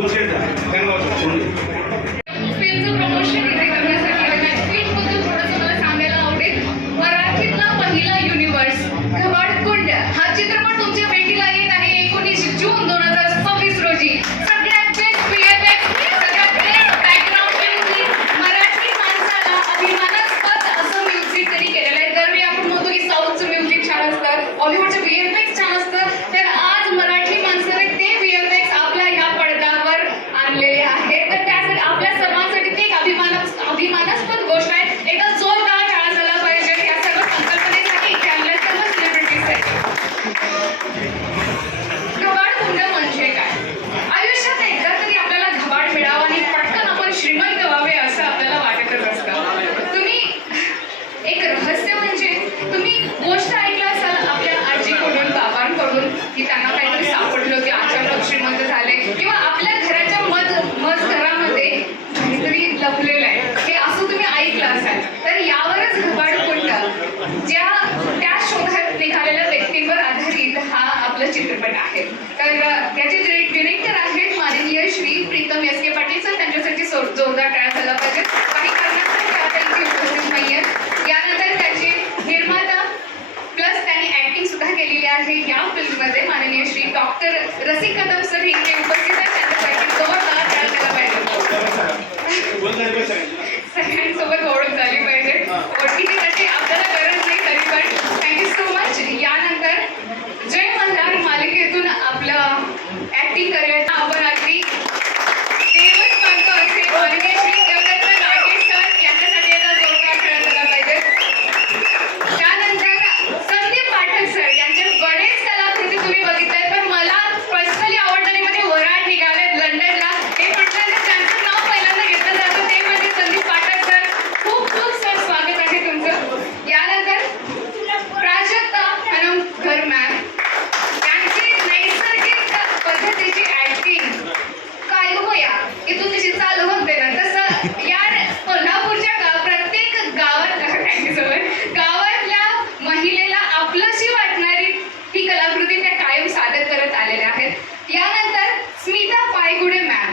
फिल्मचं promotion इथे करण्यासाठी आले आहे. फिल्मबद्दल थोडंसं मला सांगायला आवडेल. मराठीतला पहिला युनिव्हर्स घबाडकुंड हा चित्रपट तुमच्या भेटीला येत आहे 19 जून 2026 रोजी. सगळ्यात बेस्ट VFX, सगळ्यात बेस्ट बॅकग्राऊंड म्युझिक, मराठी माणसाला अभिमानास्पद असं म्युझिक तरी केलेलं आहे. दरवेळी आपण म्हणतो की साऊथचं म्युझिक छान असतं, हॉलिवूडचं VFX छान असतं, तर आज मराठी माणसाने ते VFX आपल्या ह्या पडद्यावर आणलेले आहेत. तर त्यासाठी आपल्या सर्वांसाठी ते एक अभिमानास्पद गोष्ट आहे. एकदा जोरदार टाळ्या झाला पाहिजे या सर्व संकल्पनेसाठी, त्यांना सर्व सेलिब्रिटीजसाठी. घबाडकुंड म्हणजे काय? आयुष्यात एकदा तरी आपल्याला घबाड मिळावं आणि पटकन आपण श्रीमंत व्हावे असं आपल्याला वाटतच असतं. तुम्ही एक रहस्य म्हणजे तुम्ही गोष्ट ऐकला असाल आपल्या आजीकडून, बाबांकडून, की त्यांना काहीतरी सापडलं की अचानक श्रीमंत झाले, किंवा आपल्या घराच्या घरामध्ये काहीतरी लपलेलं आहे, हे असं तुम्ही ऐकलं असाल. तर यावरच घबाडकुंड त्या शोधात निघालेल्या व्यक्तींवर आधारित हा आपला चित्रपट आहे. तर याचे डिरेक्टर आहेत माननीय श्री प्रीतम SK पाटील सर. त्यांच्यासाठी जोरदार टाळ्या झाला पाहिजे. काही कारणास्तव त्या आता इथे उपस्थित नाहीये. यानंतर त्याचे निर्माता प्लस त्यांनी ऍक्टिंग सुद्धा केलेली आहे या फिल्ममध्ये माननीय श्री डॉक्टर रसिक कदम सर इथे उपस्थित आहेत. त्यांच्यासाठी जोरदार टाळ्या झाला पाहिजे. सगळ्यांसोबत ओळख झाली पाहिजे. ओळखीची तशी आपल्याला गरज नाही तरी पण थँक्यू सो मच. यानंतर जय मल्हार मालिकेतून आपलं ऍक्टिंग करिअर आपण अगदी देवच मानतो असे माननीय श्री देवदत्त नागेश सर यांच्यासाठी आता जोरदार टाळ्या झाला पाहिजे. त्यानंतर संदीप पाठक सर यांचे बरेच कलाकृती तुम्ही बघितल्यात, पण मला पर्सनली आवडणारे म्हणजे वराड निघाले लंडनला हे म्हटल्यानंतर त्यांचं नाव पहिल्यांदा घेतलं जातं, ते म्हणजे संदीप पाठक सर. खूप खूप सर स्वागत आहे तुमचं. यानंतर प्राजक्ता हनमकर मॅम यांची नैसर्गिक पद्धतीची ऍक्टिंग काय गो या इथून तशी चालू होते ना तसं यार कोल्हापूरच्या प्रत्येक गावातल्या महिलेला आपलंशी वाटणारी ही कलाकृती त्या कायम सादर करत आलेल्या आहेत. यानंतर स्मिता पायगुडे मॅम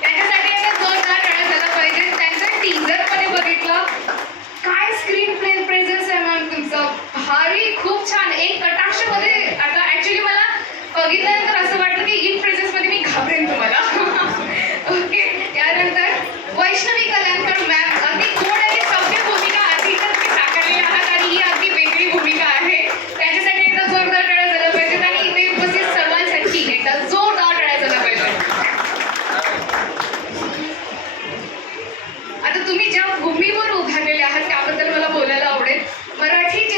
त्यांच्यासाठी आता जोरदार टाळ्या झाला पाहिजे. त्यांचं टीजर मध्ये बघितलं, काय स्क्रीन प्रेझेन्स आहे मॅम तुमचं, भारी, खूप छान. एक कटाक्षमध्ये आता ऍक्च्युली मला बघितल्यानंतर असं वाटतं की इन प्रेझेन्स मध्ये मी घाबरेन तुम्हाला. ओके. यानंतर वैष्णवी कल्याणकर मॅम अगदी गोड आणि सभ्य भूमिका आधी तर तुम्ही साकारलेली आहात आणि ही अगदी वेगळी भूमिका आहे. त्यांच्यासाठी एकदा जोरदार टाळ्या झाल्या पाहिजेत आणि इथे उपस्थित सर्वांसाठी एकदा जोरदार टाळ्या झाल्या पाहिजेत. आता तुम्ही ज्या भूमीवर उभारलेले आहात त्याबद्दल मला बोलायला आवडेल. मराठी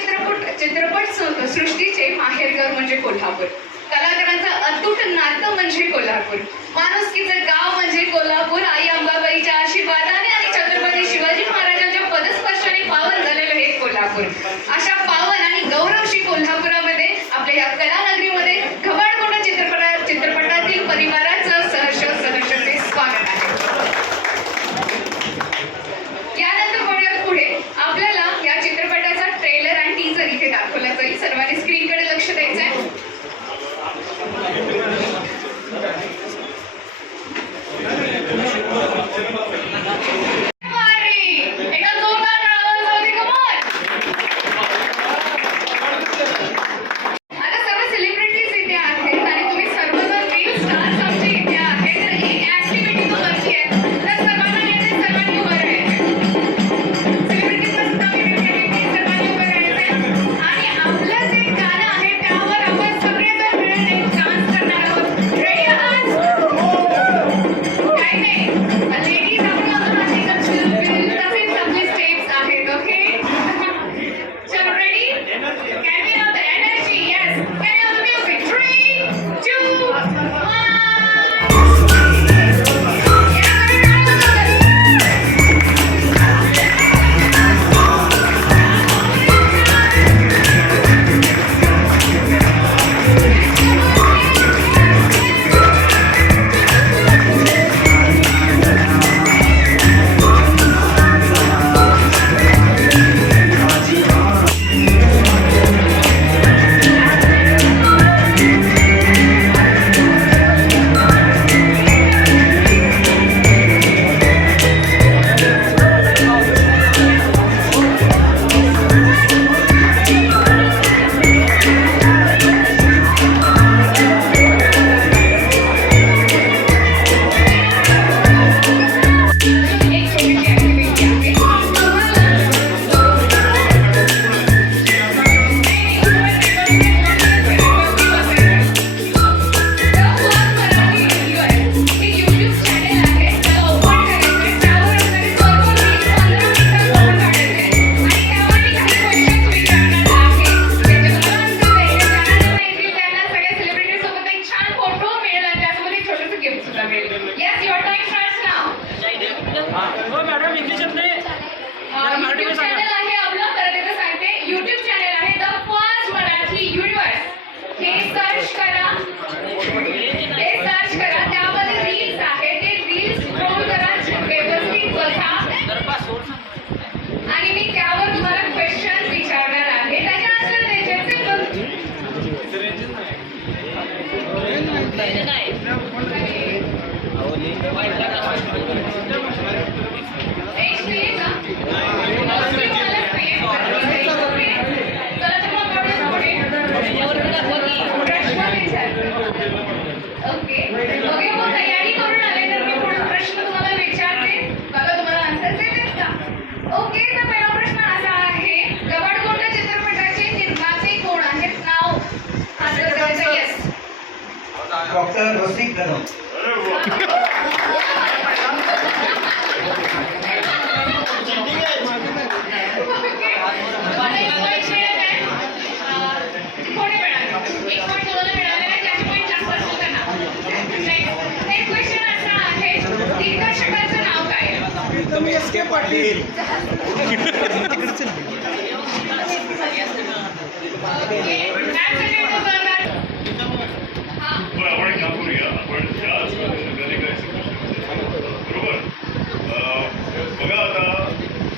चित्रपट सृष्टीचे माहेरघर म्हणजे कोल्हापूर, कलाकारांचं अतूट नातं म्हणजे कोल्हापूर, माणुसकीचं गाव म्हणजे कोल्हापूर. आई अंबाबाईच्या आशीर्वादाने आणि छत्रपती शिवाजी महाराजांच्या पदस्पर्शाने पावन झालेलं हे कोल्हापूर. अशा पावन आणि गौरवशी कोल्हापुरामध्ये आपल्या या कलानगरीमध्ये घबाडकुंड चित्रपटातील परिवाराचं सहर्ष स्वागत आहे. यानंतर वळूयात पुढे. आपल्याला या चित्रपटाचा ट्रेलर आणि टीजर इथे दाखवला जाईल. सर्वांनी स्क्रीनकडे लक्ष द्यायचं आहे. मॅडम इंग्लिश येत नाही. युट्यूब चॅनल आहे आपलं, परत एकदा सांगते, युट्यूब चॅनल आहे द फर्स्ट मराठी युनिवर्स. हे सर्च करा, त्यामध्ये रील्स आहे, ते रील्स स्क्रोल करा, व्यवस्थित बघा आणि मी त्यावर तुम्हाला क्वेश्चन विचारणार आहे, त्याचे आन्सर द्यायचे. सिंपल. ओके, मग तयारी करून आले तर मी पुढे प्रश्न तुम्हाला विचारते, बघा तुम्हाला आन्सर देतात का? ओके, तर पहिला प्रश्न असा आहे, गबाडगोंड चित्रपटाचे निर्माते कोण आहेत? नाव आन्सर करायचं. येस, डॉक्टर रसिक कदम. दिग्दर्शकाचं नाव काय? एस.के. पाटील. आपण काम करूया. आपण त्याच संघाने काय बरोबर. बघा आता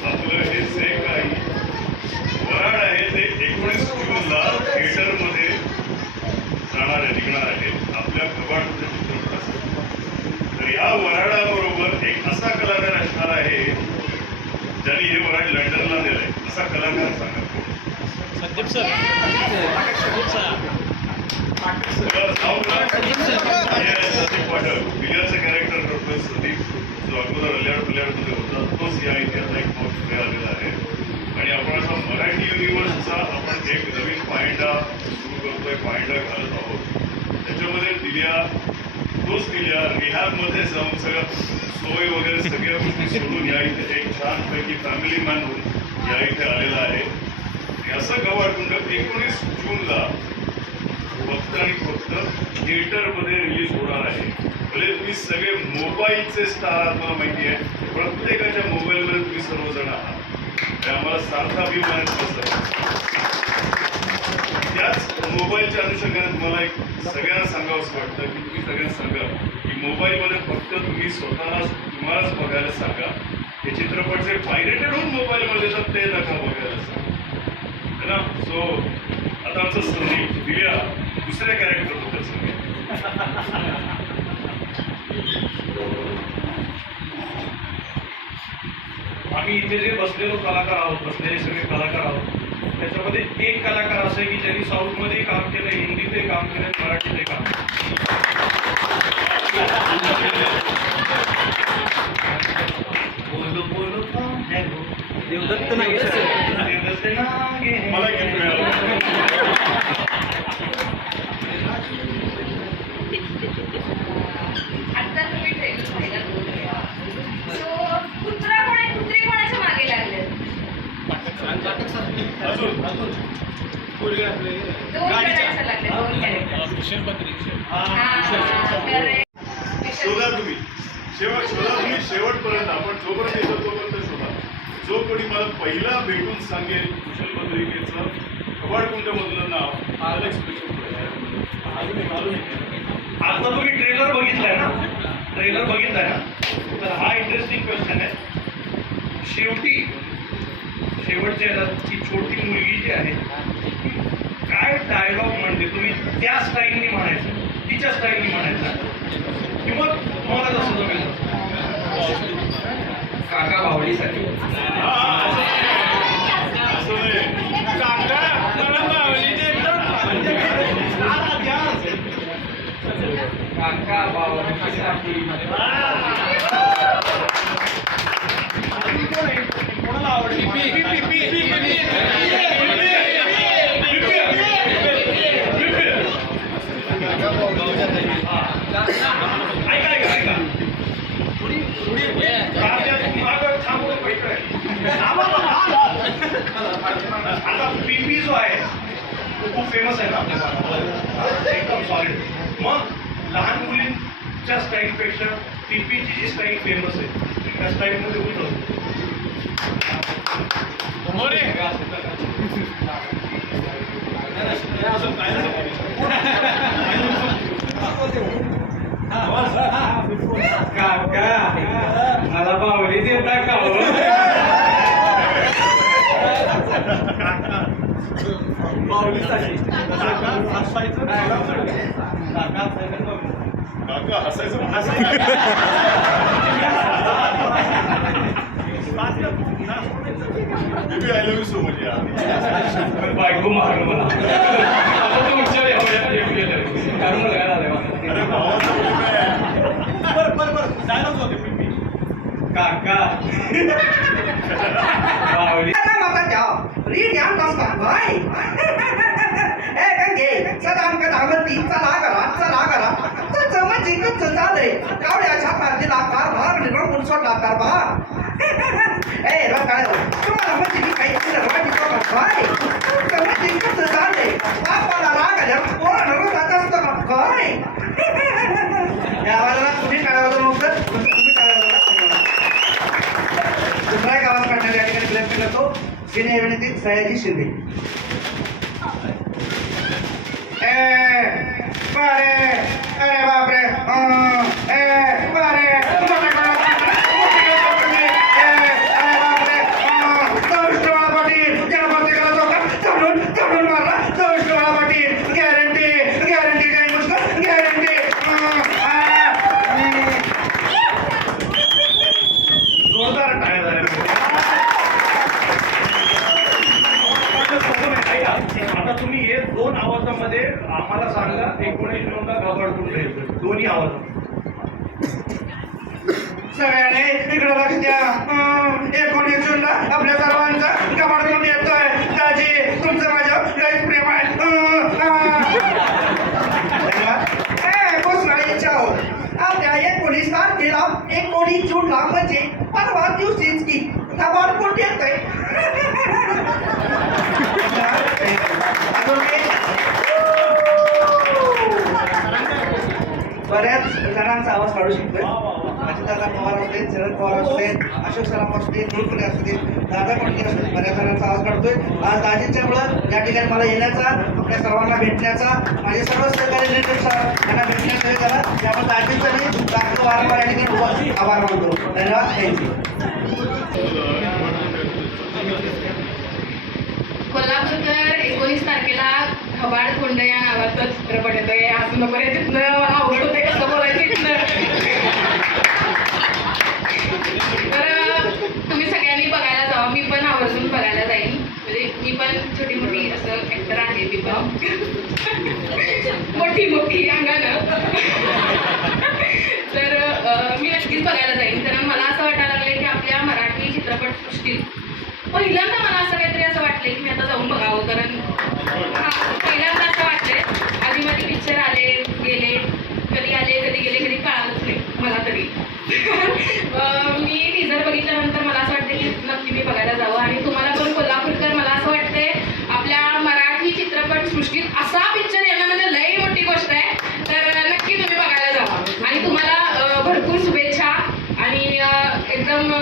आपलं हे जे काही वराड आहे ते 19 जूनला थिएटरमध्ये जाणार आहे, निघणार आहे आपल्या गबाडमध्ये चित्रपटासाठी. तर या वराडाबरोबर एक असा कलाकार असणार आहे ज्यांनी हे वराड लंडनला दिलंय. असा कलाकार सांगा कोण? संदीप सर. संदीप पाठक. विलियमचं कॅरेक्टर करतोय संदीप, जो अगोदर अल्याडमध्ये होता, तोच या इतिहासात एक नाव पुढे आलेला आहे. आणि आपण असा मराठी युनिवर्सचा आपण एक नवीन पायंडा सुरू करतोय, पायंडा घालत आहोत. त्याच्यामध्ये दिल्या रिहॅबमध्ये जाऊन सगळं सोय वगैरे सगळ्या गोष्टी सोडून या इथे एक छानपैकी फॅमिली मॅन म्हणून या इथे आलेला आहे. असं गबाडगोंड 19 जूनला फक्त आणि फक्त थिएटरमध्ये रिलीज होणार आहे. भले तुम्ही सगळे मोबाईलचे स्टार आहात, मला माहिती आहे, प्रत्येकाच्या मोबाईलमध्ये तुम्ही सर्वजण आहात. ते आम्हाला सारखा अभिमान बसत. त्याच मोबाईलच्या अनुषंगाने तुम्हाला एक सगळ्यांना सांगावंसं वाटतं की तुम्ही सगळ्यांना सांगा की मोबाईलमध्ये फक्त तुम्ही तुम्हालाच बघायला सांगा. हे चित्रपट जे पायरेटेड होऊन मोबाईलमध्ये येतात ते नका बघायला सांगा, है ना. सो आता आमचं संदीप दिल्या दुसऱ्या कॅरेक्टर बद्दल सांगेल. आम्ही इथे जे बसलेले सगळे कलाकार आहोत, त्याच्यामध्ये एक कलाकार असं आहे की ज्यांनी साऊथमध्ये काम केलं, हिंदीतही काम केलं, मराठीतही काम केलं. देवदत्त नाही मला गिफ्ट मिळालं. आता तुम्ही ट्रेलर पाहिला बोलूया. सो कुत्रा कोण आहे? कुत्रे कोणाच्या मागे लागले? अजून दोन कॅरेक्टर लागले, दोन कॅरेक्टर. शोधा तुम्ही शेवटपर्यंत. आपण जोपर्यंत येतो तोपर्यंत शोधा. जो कोणी मला पहिला भेटून सांगेल कुशल बद्रिकेचं गबाडगोंडमधलं नाव, त्याला एक स्पेशल आता तुम्ही ट्रेलर बघितलाय ना, तर हा इंटरेस्टिंग क्वेश्चन आहे. शेवटच्या ती छोटी मुलगी जी आहे, काय डायलॉग म्हणते तुम्ही त्या स्टाईलनी म्हणायचं, तिच्या स्टाईलनी म्हणायचं, किंवा तुम्हाला जसं जमेल काका बावळीसाठी. काका बावळीसाठी कोणाला आवडली? ऐका आता पीपी जो आहे तो खूप फेमस आहे ना आपल्या भागात, एकदम सॉलिड. मग लहान मुलींच्या स्टाईलपेक्षा पीपीची जी स्टाईल फेमस आहे त्या स्टाईलमध्ये होत असतो. मला पावली देता का हो? काका हसायचं baby I love you so much यार. बायको मारलं मला. आता तो विचार कारण मला काय झालंय माझं. अरे भावाचं प्रेम आहे. बरं डायलॉग होते पण मी काका बावली कावड्याच्या पार्टीला कार भाग निर्माण करून सोडला कार भाग ए रं काय तुम्हाला म्हणजे मी काही राठी काय म्हणजे कसं झालंय बापाला राग आल्या कोण जात असतं का काय या आवाजाला तुम्ही टाळावं नव्हतं तुम्ही टाळावं. दुसरा एक आवाज काढण्याचा या ठिकाणी प्रयत्न करतो. सिने अभिनेत्री सयाजी शिंदे. अरे बापरे जोरदार टाळ्या झाल्या. आता तुम्ही हे दोन आवाजामध्ये आम्हाला सांगा 19 जूनला घाबड कुठे येतं दोन्ही आवाज. सगळ्याने इकडे लक्ष द्या. 19 जूनला आपल्या सर्वांचा कपाट कोण येतोय. दाजी तुमचं माझ्या लयच प्रेम आहे. कोसळीच्या हो आपल्या 19 तारखेला 19 जूनला म्हणजे परवा दिवशीच की कपाट कोण येतोय. बऱ्याच जणांचा आवाज काढू शकतोय. अजितदादा पवार असते, शरद पवार असते, अशोक सराफ असते, मुळकुले असते, दादा पाटील असते, बऱ्याच जणांचा आवाज काढतोय. आज दाजींच्यामुळं या ठिकाणी मला येण्याचा, आपल्या सर्वांना भेटण्याचा, माझे सर्व सहकारी रिलेटिव्ह यांना भेटण्याचा वेळ झाला. त्यामुळे दाजींचा मी दाखल वारंवार या ठिकाणी आभार मानतो. धन्यवाद. थँक्यू. कोल्हापूरकर 19 तारखेला घबाड कोंड या नावाचं चित्रपट येतोय. असं नको रे तिथनं मला आवड होते कसं बोलायचं तिथनं. तर तुम्ही सगळ्यांनी बघायला जावा. मी पण आवर्जून बघायला जाईन. म्हणजे मी पण छोटी मोठी असं ऍक्टर आहे. मी पण मोठी अंगानं. तर मी नक्कीच बघायला जाईन. कारण मला असं वाटायला लागलं की आपल्या मराठी चित्रपटसृष्टीत पहिल्यांदा मला असं काहीतरी असं वाटलंय की मी आता जाऊन बघावं. कारण पहिल्यांदा असं वाटलंय. आधी मध्ये पिक्चर आले गेले, कधी आले कधी गेले कधी कळालंच नाही मला तरी. मी टीजर बघितल्यानंतर मला असं वाटतं की नक्की मी बघायला जावं. आणि तुम्हाला पण कोल्हापूरकर मला असं वाटतंय आपल्या मराठी चित्रपटसृष्टीत असा पिक्चर येणं म्हणजे लई मोठी गोष्ट आहे. तर नक्की तुम्ही बघायला जावा. आणि तुम्हाला भरपूर शुभेच्छा. आणि एकदम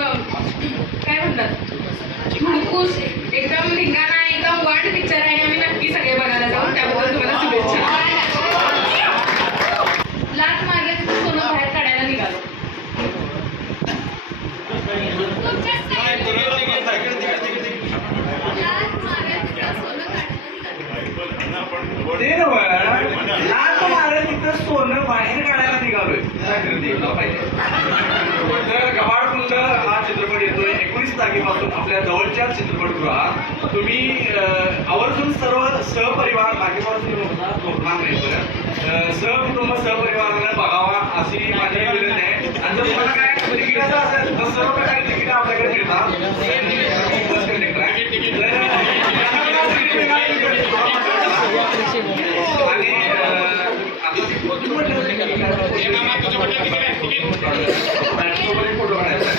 काय म्हणतात हुडकूस एकदम धिंगाणा एकदम वाईट पिक्चर आहे. आम्ही नक्की सगळे बघायला जाऊ. त्याबद्दल तुम्हाला शुभेच्छा. लाट मारले तिथं सोनं बाहेर काढायला निघालो. ते लाट मारे तिथं सोनं बाहेर काढायला निघालोय. तर घबाडकुंड हा चित्रपट येतोय 19 तारखेपासून आपल्या जवळच्या चित्रपटगृहात. तुम्ही आवर्जून सर्व सहपरिवार बाकीपासून झोपणार नाही बरं. सहकुटुंब सहपरिवाराला बघावा अशी माझी विनंती आहे. आणि जर तुम्हाला काय तिकिटाचं असेल तर सर्व प्रकारचे तिकीट आपल्याकडे मिळतात. बस कंडक्टर आहे. आणि फोटो काढायचा.